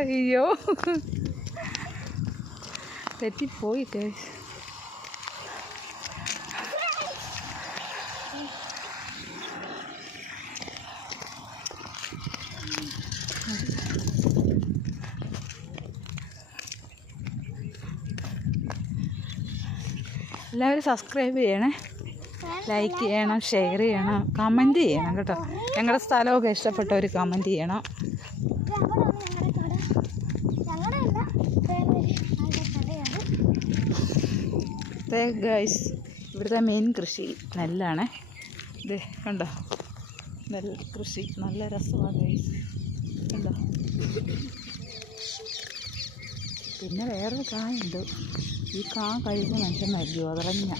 അയ്യോ തെറ്റിപ്പോയി ഗൈസ്. എല്ലാവരും സബ്സ്ക്രൈബ് ചെയ്യണേ, ലൈക്ക് ചെയ്യണം, ഷെയർ ചെയ്യണം, കമൻറ്റ് ചെയ്യണം കേട്ടോ. ഞങ്ങളുടെ സ്ഥലമൊക്കെ ഇഷ്ടപ്പെട്ടവർ കമൻറ്റ് ചെയ്യണം. ഗൈസ് ഇവിടുത്തെ മെയിൻ കൃഷി നെല്ലാണ്. ഇത് കണ്ടോ, നെല്ല് കൃഷി നല്ല രസമാണ് ഗൈസ്, കണ്ടോ. പിന്നെ വേറൊരു കായുണ്ട്, ഈ കാ കഴിയുമ്പോൾ മനുഷ്യൻ മരിക്കും, അതറിഞ്ഞ.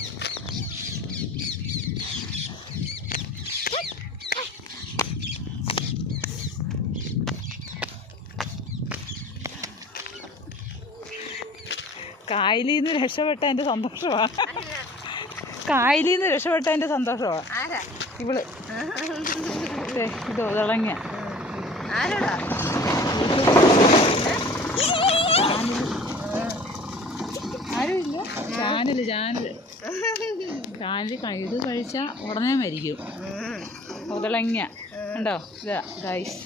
കായലിൽ നിന്ന് രക്ഷപ്പെട്ട എൻ്റെ സന്തോഷമാണ്, കായലിൽ നിന്ന് രക്ഷപ്പെട്ട എൻ്റെ സന്തോഷമാണ് ഇവള്. ഇത് തിളങ്ങിയ ആരുമില്ല. ചാനല് ഇത് കഴിച്ചാൽ ഉടനെ മരിക്കും. ഉതളങ്ങ ഉണ്ടോ? ഇതാ ഗൈസ്.